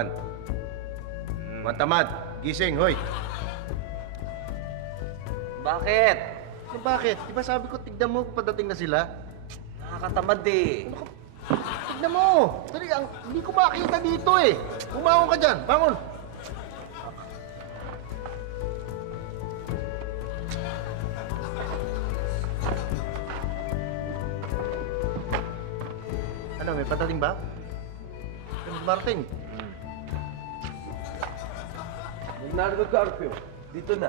Juan. Juan Tamad, gising, hoy. Bakit? Bakit? Di ba sabi ko, tignan mo kung padating na sila? Nakakatamad eh. Tignan mo! Dali, hindi ko makita dito eh. Bumangon ka dyan, bangon! Ano, may padating ba? Martin. Leonardo Carpio, dito na.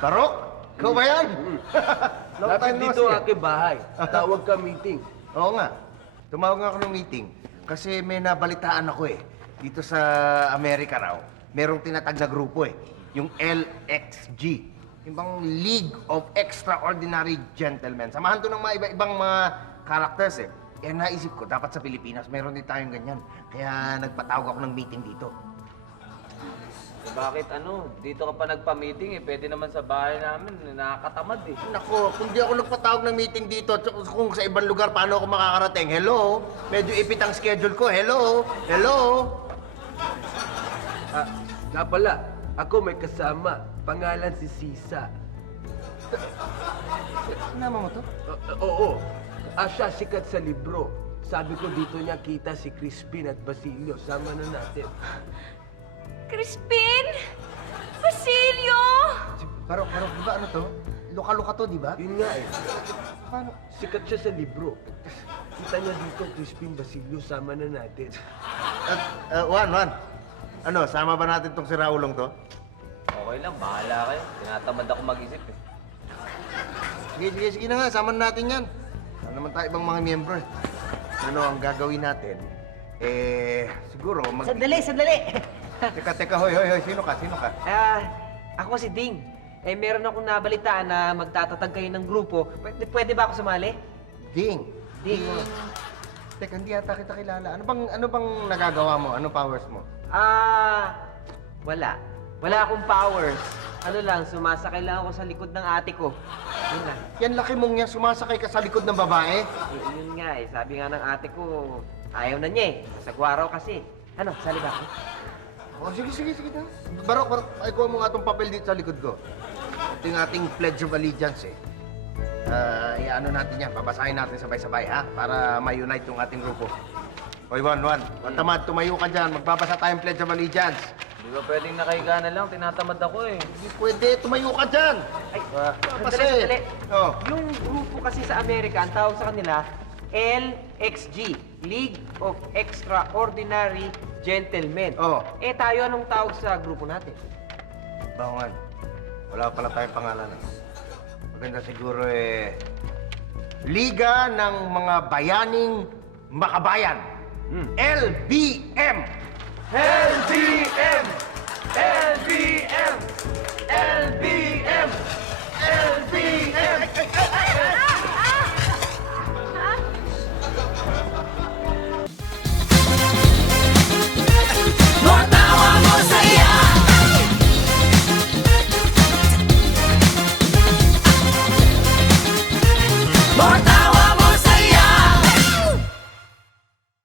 Tarok? Ikaw ba yan? Long Lapit time no dito see. ang aking bahay. Tawag ka meeting. Oo nga. Tumawag nga ako ng meeting kasi may nabalitaan ako eh. Dito sa Amerika raw, merong tinatag na grupo eh. Yung LXG. Yung bang League of Extraordinary Gentlemen. Samahan to ng mga iba-ibang mga characters eh. Kaya naisip ko, dapat sa Pilipinas meron din tayong ganyan. Kaya nagpatawag ako ng meeting dito. Bakit dito ka pa nagpa-meeting eh. Pwede naman sa bahay namin, nakakatamad eh. Nako, kung di ako nagpatawag ng meeting dito, kung sa ibang lugar, paano ako makakarating? Hello? Medyo ipit ang schedule ko. Hello? Hello? Nga pala, ako may kasama. Pangalan si Sisa. Sinama mo to? Oo. Siya sikat sa libro. Sabi ko dito niya kita si Crispin at Basilio. Sama na natin. Crispin? Basilio? Pero, di ba ano to? Luka-luka to, di ba? Yun nga eh. Paano? Sikat siya sa libro. Kita niya dito, Crispin, Basilio. Sama na natin. Juan. Ano, sama ba natin tong si Raulong to? Okay lang, bahala kayo. Tinatamad ako mag-isip eh. Sige na nga, sama na natin yan. Ano naman tayo ibang mga miyembro eh. Ano ang gagawin natin? Siguro Sandali! Teka, hoy, sino ka? Ako si Ding. Meron akong nabalitaan na magtatatag kayo ng grupo. Pwede ba ako sumali? Ding. Ding. Teka, hindi yata kita kilala. Ano bang nagagawa mo? Ano powers mo? Wala. Wala akong powers. Ano lang, sumasakay lang ako sa likod ng ate ko. Yun lang. Yan laki mong yan, sumasakay ka sa likod ng babae. Yun nga eh, sabi nga ng ate ko, ayaw na niya eh. Sagwa raw kasi. Ano, sali ba ako? Oh, sige na. Barok, ay kuha mo nga itong papel dito sa likod ko. Ito yung ating Pledge of Allegiance eh. Iano natin yan, babasahin natin sabay-sabay ha, para ma-unite yung ating grupo. Hoy, Juan, Tamad, tumayo ka dyan, magbabasa tayong Pledge of Allegiance. Di ba pwedeng nakahiga na lang? Tinatamad ako eh. Hindi pwede, tumayo ka dyan! Ay, Babasa sandali. Oh. Yung grupo kasi sa Amerika, ang tawag sa kanila, LXG, League of Extraordinary Gentlemen. Oh. Tayo anong tawag sa grupo natin? Bangon, wala pala tayong pangalan. Maganda siguro Liga ng mga Bayaning Makabayan. LBM! LBM! LBM! LBM!